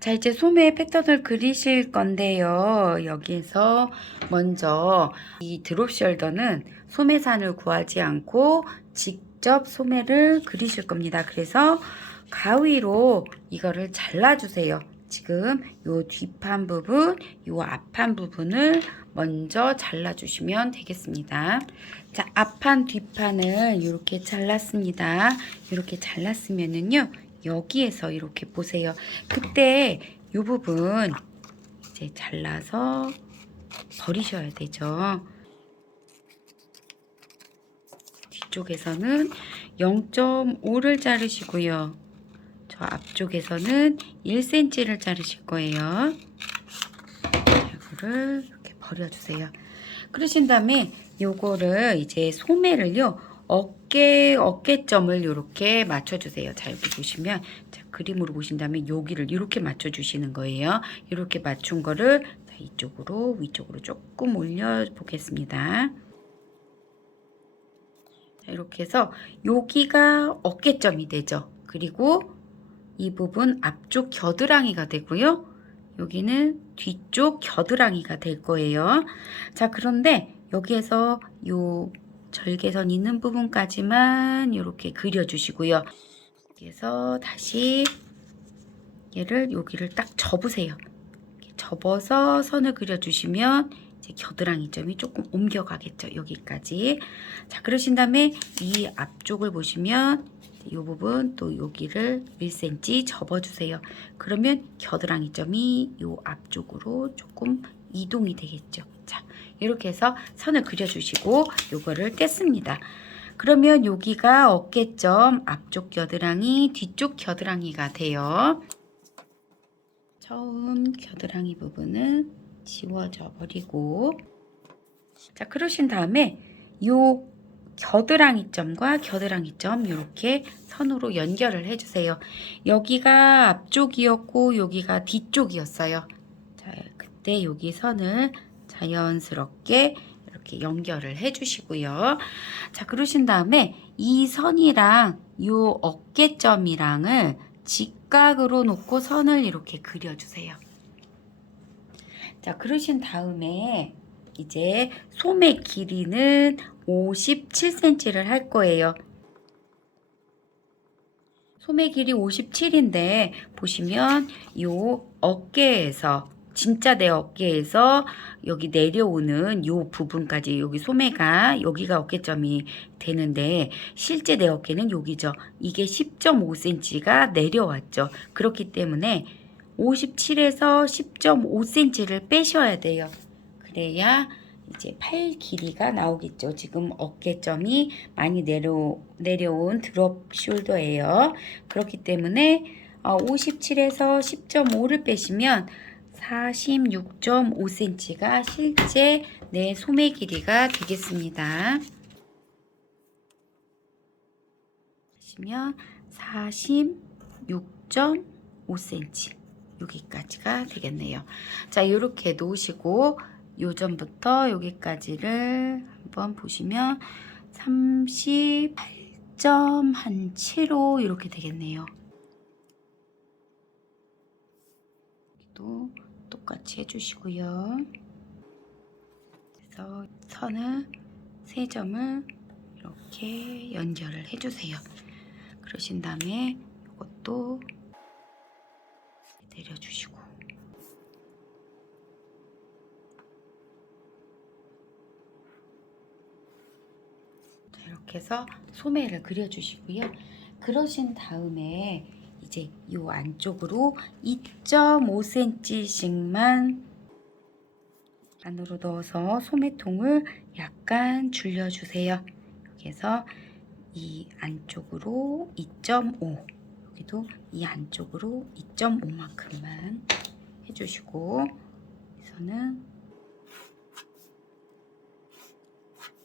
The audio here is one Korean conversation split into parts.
자, 이제 소매 패턴을 그리실 건데요. 여기에서 먼저 이 드롭 숄더는 소매산을 구하지 않고 직접 소매를 그리실 겁니다. 그래서 가위로 이거를 잘라주세요. 지금 요 뒷판 부분, 요 앞판 부분을 먼저 잘라주시면 되겠습니다. 자, 앞판 뒷판을 이렇게 잘랐습니다. 이렇게 잘랐으면은요. 여기에서 이렇게 보세요. 그때 이 부분 이제 잘라서 버리셔야 되죠. 뒤쪽에서는 0.5를 자르시고요. 저 앞쪽에서는 1cm를 자르실 거예요. 이거를 이렇게 버려주세요. 그러신 다음에 요거를 이제 소매를요. 어깨점을 이렇게 맞춰주세요. 자, 여기 보시면 자, 그림으로 보신다면 여기를 이렇게 맞춰주시는 거예요. 이렇게 맞춘 거를 자, 이쪽으로 위쪽으로 조금 올려 보겠습니다. 자, 이렇게 해서 여기가 어깨점이 되죠. 그리고 이 부분 앞쪽 겨드랑이가 되고요. 여기는 뒤쪽 겨드랑이가 될 거예요. 자, 그런데 여기에서 요 절개선 있는 부분까지만 이렇게 그려주시고요. 여기에서 다시 얘를 여기를 딱 접으세요. 접어서 선을 그려주시면 이제 겨드랑이 점이 조금 옮겨가겠죠. 여기까지. 자, 그러신 다음에 이 앞쪽을 보시면 이 부분 또 여기를 1cm 접어주세요. 그러면 겨드랑이 점이 이 앞쪽으로 조금 이동이 되겠죠. 자, 이렇게 해서 선을 그려주시고 요거를 뗐습니다. 그러면 여기가 어깨점, 앞쪽 겨드랑이, 뒤쪽 겨드랑이가 돼요. 처음 겨드랑이 부분은 지워져 버리고, 자, 그러신 다음에 요 겨드랑이 점과 겨드랑이 점 이렇게 선으로 연결을 해주세요. 여기가 앞쪽이었고 여기가 뒤쪽이었어요. 자, 그때 여기 선을 자연스럽게 이렇게 연결을 해주시고요. 자, 그러신 다음에 이 선이랑 요 어깨점이랑을 직각으로 놓고 선을 이렇게 그려주세요. 자, 그러신 다음에 이제 소매 길이는 57cm를 할 거예요. 소매 길이 57인데 보시면 요 어깨에서 진짜 내 어깨에서 여기 내려오는 요 부분까지 여기 소매가 여기가 어깨점이 되는데 실제 내 어깨는 여기죠. 이게 10.5cm가 내려왔죠. 그렇기 때문에 57에서 10.5cm를 빼셔야 돼요. 그래야 이제 팔 길이가 나오겠죠. 지금 어깨점이 많이 내려온 드롭 숄더예요. 그렇기 때문에 57에서 10.5를 빼시면 46.5cm가 실제 내 소매 길이가 되겠습니다. 보시면 46.5cm 여기까지가 되겠네요. 자, 이렇게 놓으시고 요점부터 여기까지를 한번 보시면 38.75 이렇게 되겠네요. 또 똑같이 해주시고요. 그래서 선을 세 점을 이렇게 연결을 해주세요. 그러신 다음에 이것도 내려주시고, 자, 이렇게 해서 소매를 그려주시고요. 그러신 다음에 이제 이 안쪽으로 2.5cm씩만 안으로 넣어서 소매통을 약간 줄여주세요. 여기서 이 안쪽으로 2.5, 여기도 이 안쪽으로 2.5만큼만 해주시고, 여기서는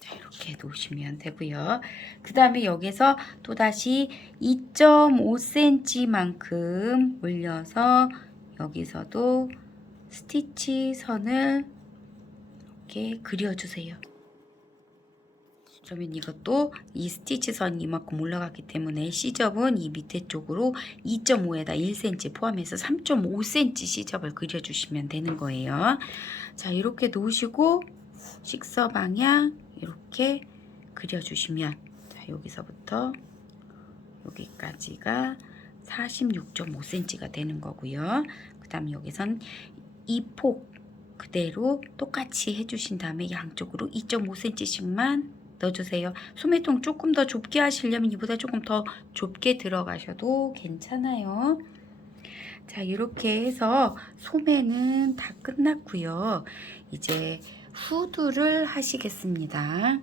자, 이렇게 놓으시면 되고요. 그 다음에 여기서 또다시 2.5cm만큼 올려서 여기서도 스티치 선을 이렇게 그려주세요. 그러면 이것도 이 스티치 선이 이만큼 올라갔기 때문에 C접은 이 밑에 쪽으로 2.5에다 1cm 포함해서 3.5cm C접을 그려주시면 되는 거예요. 자, 이렇게 놓으시고 식서 방향 이렇게 그려주시면, 자, 여기서부터 여기까지가 46.5cm가 되는 거고요. 그 다음 여기선 이 폭 그대로 똑같이 해주신 다음에 양쪽으로 2.5cm씩만 넣어주세요. 소매통 조금 더 좁게 하시려면 이보다 조금 더 좁게 들어가셔도 괜찮아요. 자, 이렇게 해서 소매는 다 끝났고요. 이제 후드를 하시겠습니다.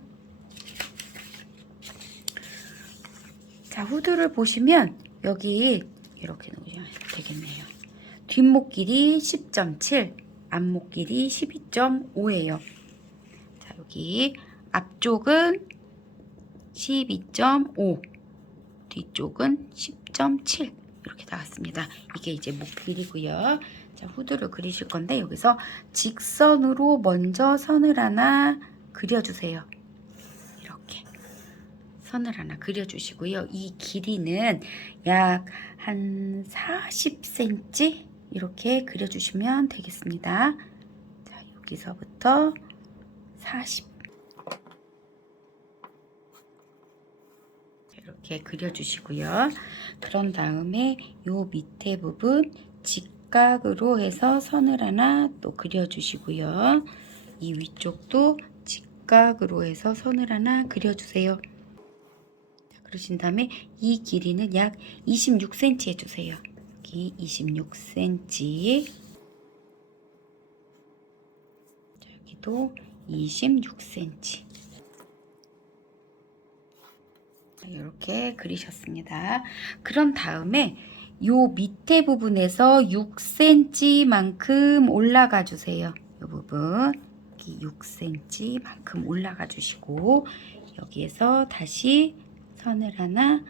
자, 후드를 보시면 여기 이렇게 놓으시면 되겠네요. 뒷목 길이 10.7, 앞목 길이 12.5예요. 자, 여기 앞쪽은 12.5, 뒤쪽은 10.7 이렇게 나왔습니다. 이게 이제 목 길이고요. 자, 후드를 그리실 건데 여기서 직선으로 먼저 선을 하나 그려주세요. 이렇게 선을 하나 그려주시고요. 이 길이는 약 한 40cm 이렇게 그려주시면 되겠습니다. 자, 여기서부터 40 이렇게 그려주시고요. 그런 다음에 요 밑에 부분 직각으로 해서 선을 하나 또 그려주시고요. 이 위쪽도 직각으로 해서 선을 하나 그려주세요. 그러신 다음에 이 길이는 약 26cm 해주세요. 여기 26cm, 여기도 26cm. 이렇게 그리셨습니다. 그런 다음에 요 밑에 부분에서 6cm만큼 올라가 주세요. 이 부분 여기 6cm만큼 올라가 주시고 여기에서 다시 선을 하나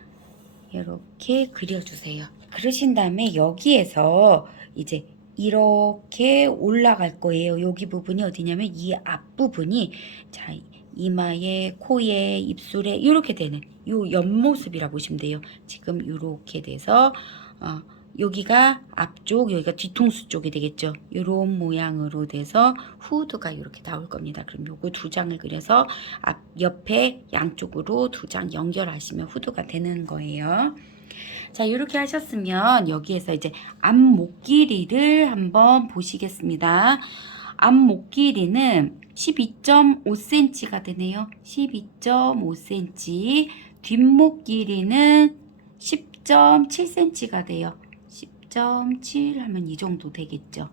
이렇게 그려주세요. 그러신 다음에 여기에서 이제 이렇게 올라갈 거예요. 여기 부분이 어디냐면 이 앞부분이, 자, 이마에, 코에, 입술에 이렇게 되는 요 옆모습이라고 보시면 돼요. 지금 이렇게 돼서 여기가 앞쪽, 여기가 뒤통수 쪽이 되겠죠. 이런 모양으로 돼서 후드가 이렇게 나올 겁니다. 그럼 요거 두 장을 그려서 앞, 옆에 양쪽으로 두 장 연결하시면 후드가 되는 거예요. 자, 이렇게 하셨으면 여기에서 이제 앞목 길이를 한번 보시겠습니다. 앞목 길이는 12.5cm가 되네요. 12.5cm. 뒷목 길이는 10.7cm가 돼요. 10.7 하면 이 정도 되겠죠.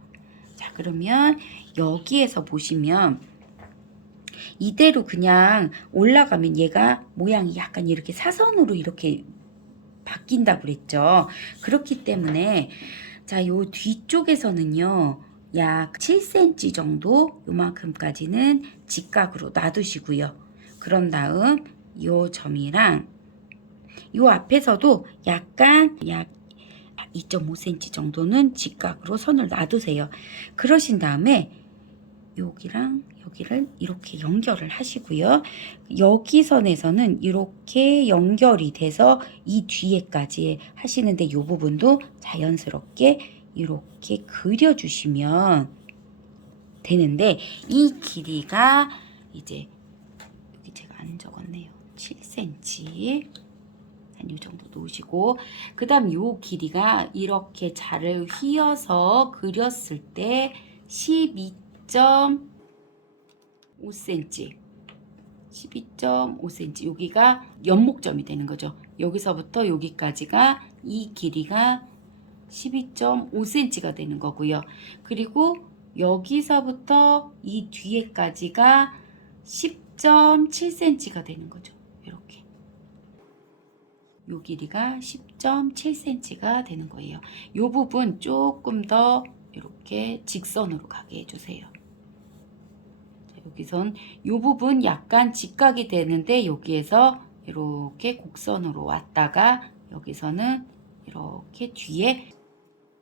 자, 그러면 여기에서 보시면 이대로 그냥 올라가면 얘가 모양이 약간 이렇게 사선으로 이렇게 바뀐다고 그랬죠. 그렇기 때문에 자, 요 뒤쪽에서는요 약 7cm 정도 요만큼까지는 직각으로 놔두시고요. 그런 다음 요 점이랑 요 앞에서도 약간 약 2.5cm 정도는 직각으로 선을 놔두세요. 그러신 다음에 여기랑 여기를 이렇게 연결을 하시고요. 여기 선에서는 이렇게 연결이 돼서 이 뒤에까지 하시는데 이 부분도 자연스럽게 이렇게 그려주시면 되는데 이 길이가 이제 여기 제가 안 적었네요. 7cm 한 이 정도 놓으시고 그 다음 요 길이가 이렇게 자를 휘어서 그렸을 때 12.5cm 12.5cm 여기가 연목점이 되는 거죠. 여기서부터 여기까지가 이 길이가 12.5cm가 되는 거고요. 그리고 여기서부터 이 뒤에까지가 10.7cm가 되는 거죠. 이렇게 요 길이가 10.7cm가 되는 거예요. 요 부분 조금 더 이렇게 직선으로 가게 해주세요. 여기선 이 부분 약간 직각이 되는데 여기에서 이렇게 곡선으로 왔다가 여기서는 이렇게 뒤에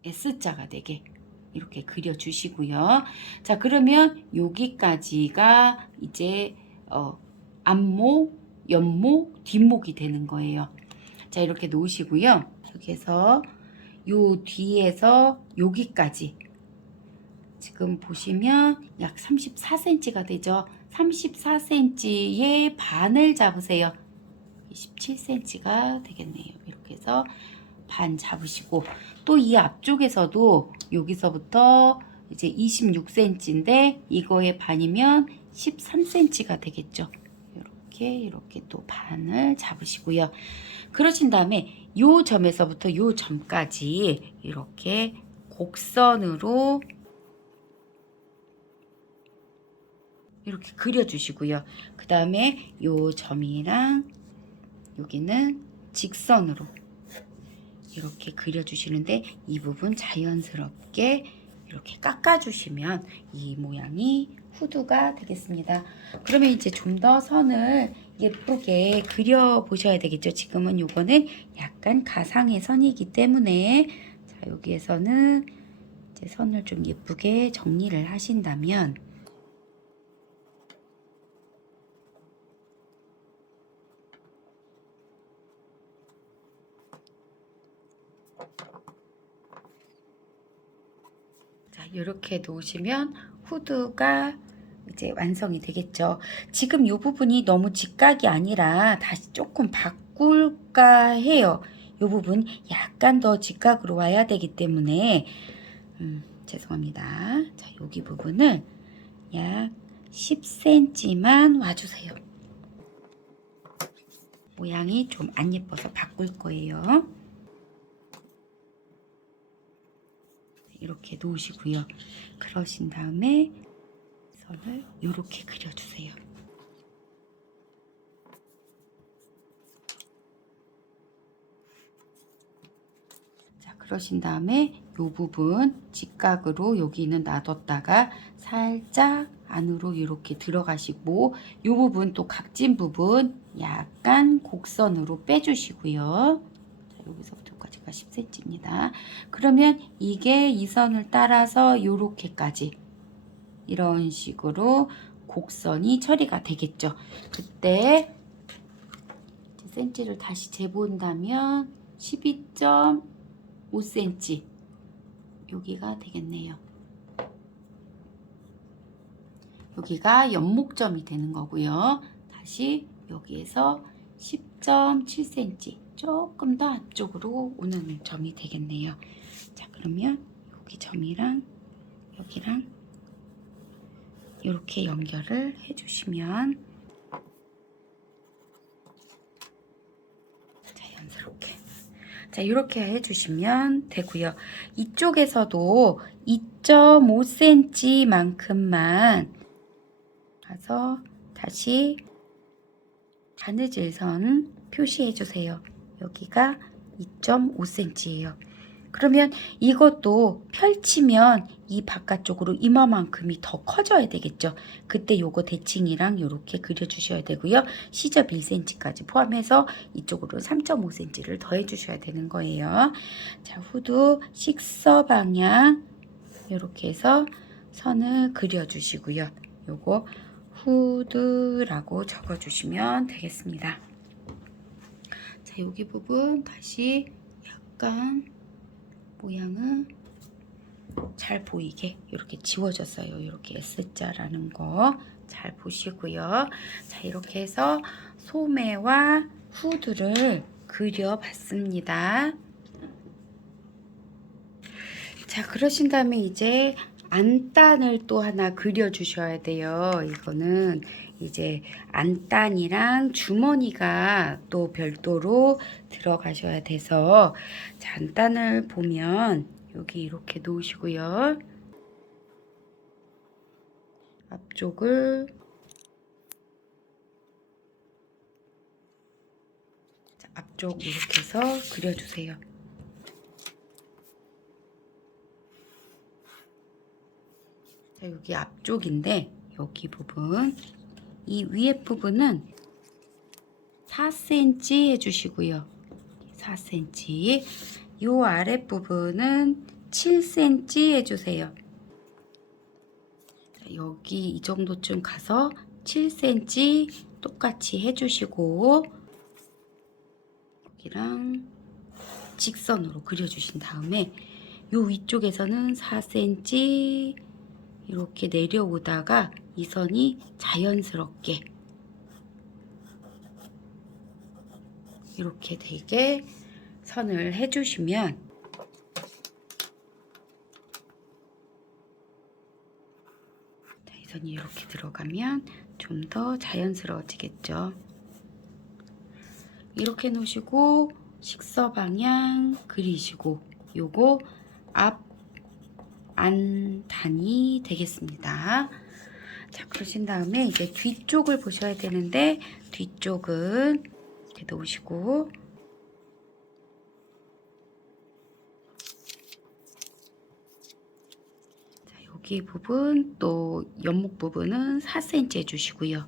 S자가 되게 이렇게 그려 주시고요. 자, 그러면 여기까지가 이제 앞목 옆목, 뒷목이 되는 거예요. 자, 이렇게 놓으시고요. 여기에서 요 뒤에서 여기까지 지금 보시면 약 34cm가 되죠. 34cm의 반을 잡으세요. 17cm가 되겠네요. 이렇게 해서 반 잡으시고, 또 이 앞쪽에서도 여기서부터 이제 26cm인데 이거의 반이면 13cm가 되겠죠. 이렇게 또 반을 잡으시고요. 그러신 다음에 요 점에서부터 요 점까지 이렇게 곡선으로 이렇게 그려주시고요. 그 다음에 요 점이랑 여기는 직선으로 이렇게 그려주시는데, 이 부분 자연스럽게 이렇게 깎아주시면 이 모양이 후드가 되겠습니다. 그러면 이제 좀 더 선을 예쁘게 그려 보셔야 되겠죠. 지금은 요거는 약간 가상의 선이기 때문에, 자, 여기에서는 이제 선을 좀 예쁘게 정리를 하신다면, 자, 이렇게 놓으시면 후드가 이제 완성이 되겠죠. 지금 이 부분이 너무 직각이 아니라 다시 조금 바꿀까 해요. 이 부분 약간 더 직각으로 와야 되기 때문에 죄송합니다. 자, 여기 부분을 약 10cm만 와주세요. 모양이 좀 안 예뻐서 바꿀 거예요. 이렇게 놓으시고요. 그러신 다음에 선을 이렇게 그려주세요. 자, 그러신 다음에 이 부분 직각으로 여기는 놔뒀다가 살짝 안으로 이렇게 들어가시고, 이 부분 또 각진 부분 약간 곡선으로 빼주시고요. 자, 여기서부터 여기까지가 10cm입니다. 그러면 이게 이 선을 따라서 이렇게까지 이런 식으로 곡선이 처리가 되겠죠. 그때 센치를 다시 재본다면 12.5cm 여기가 되겠네요. 여기가 연목점이 되는 거고요. 다시 여기에서 10.7cm 조금 더 앞쪽으로 오는 점이 되겠네요. 자, 그러면 여기 점이랑 여기랑 이렇게 연결을 해주시면 자연스럽게, 자, 이렇게 해주시면 되고요. 이쪽에서도 2.5cm 만큼만 가서 다시 바느질 선 표시해 주세요. 여기가 2.5cm예요. 그러면 이것도 펼치면 이 바깥쪽으로 이마만큼이 더 커져야 되겠죠. 그때 요거 대칭이랑 이렇게 그려주셔야 되고요. 시접 1cm까지 포함해서 이쪽으로 3.5cm를 더해 주셔야 되는 거예요. 자, 후드 식서 방향 이렇게 해서 선을 그려주시고요. 요거 후드라고 적어주시면 되겠습니다. 자, 여기 부분 다시 약간 모양을 잘 보이게 이렇게 지워졌어요. 이렇게 S자라는 거 잘 보시고요. 자, 이렇게 해서 소매와 후드를 그려봤습니다. 자, 그러신 다음에 이제 안단을 또 하나 그려주셔야 돼요. 이거는 이제 안단이랑 주머니가 또 별도로 들어가셔야 돼서, 자, 안단을 보면 여기 이렇게 놓으시고요. 앞쪽을 자, 앞쪽 이렇게 해서 그려주세요. 자, 여기 앞쪽인데 여기 부분, 이 위에 부분은 4cm 해주시고요. 4cm. 요 아랫 부분은 7cm 해주세요. 자, 여기 이 정도쯤 가서 7cm 똑같이 해주시고 여기랑 직선으로 그려주신 다음에 요 위쪽에서는 4cm 이렇게 내려오다가 이 선이 자연스럽게 이렇게 되게 선을 해주시면 이 선이 이렇게 들어가면 좀 더 자연스러워지겠죠. 이렇게 놓으시고 식서 방향 그리시고 요거 앞 안 단이 되겠습니다. 자, 그러신 다음에 이제 뒤쪽을 보셔야 되는데 뒤쪽은 이렇게 놓으시고 자, 여기 부분 또 옆목 부분은 4cm 해주시고요.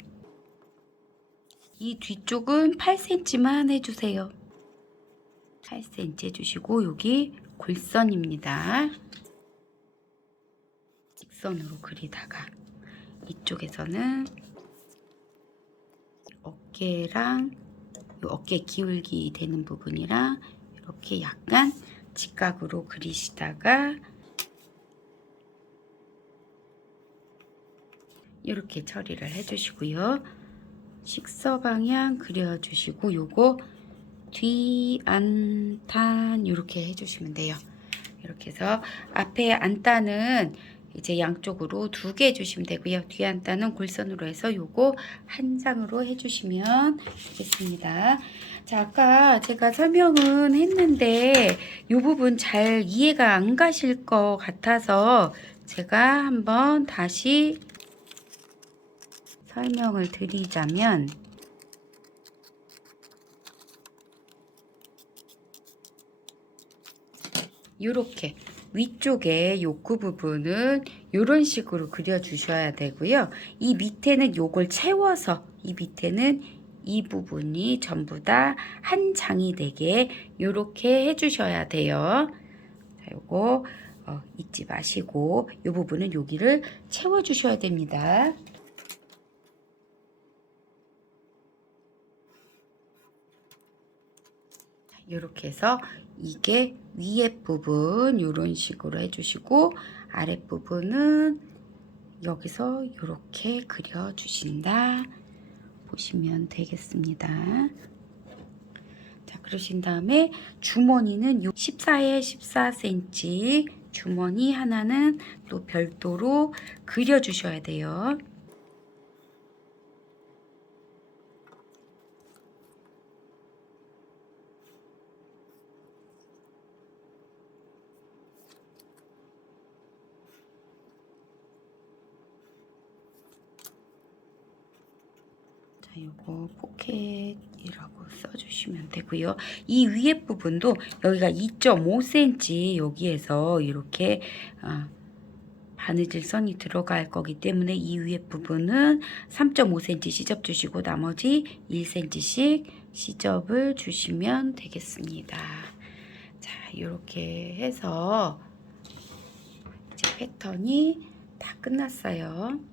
이 뒤쪽은 8cm만 해주세요. 8cm 해주시고 여기 골선입니다. 직선으로 그리다가 이쪽에서는 어깨랑 요 어깨 기울기 되는 부분이랑 이렇게 약간 직각으로 그리시다가 이렇게 처리를 해주시고요. 식서 방향 그려주시고 요거 뒤안단 이렇게 해주시면 돼요. 이렇게 해서 앞에 안단은 이제 양쪽으로 2개 해주시면 되고요. 뒤 안단은 골선으로 해서 요거 한 장으로 해주시면 되겠습니다. 자, 아까 제가 설명은 했는데 요 부분 잘 이해가 안 가실 것 같아서 제가 한번 다시 설명을 드리자면 이렇게 위쪽에 욕구 부분은 이런 식으로 그려 주셔야 되고요. 이 밑에는 요걸 채워서 이 밑에는 이 부분이 전부 다 한 장이 되게 이렇게 해 주셔야 돼요. 자, 요거 잊지 마시고 이 부분은 여기를 채워 주셔야 됩니다. 이렇게 해서 이게 위에 부분 이런 식으로 해주시고 아랫부분은 여기서 이렇게 그려주신다 보시면 되겠습니다. 자, 그러신 다음에 주머니는 14에 14cm 주머니 하나는 또 별도로 그려주셔야 돼요. 요거 포켓이라고 써주시면 되고요. 이 위에 부분도 여기가 2.5cm 여기에서 이렇게 바느질 선이 들어갈 거기 때문에 이 위에 부분은 3.5cm 시접 주시고 나머지 1cm씩 시접을 주시면 되겠습니다. 자, 이렇게 해서 이제 패턴이 다 끝났어요.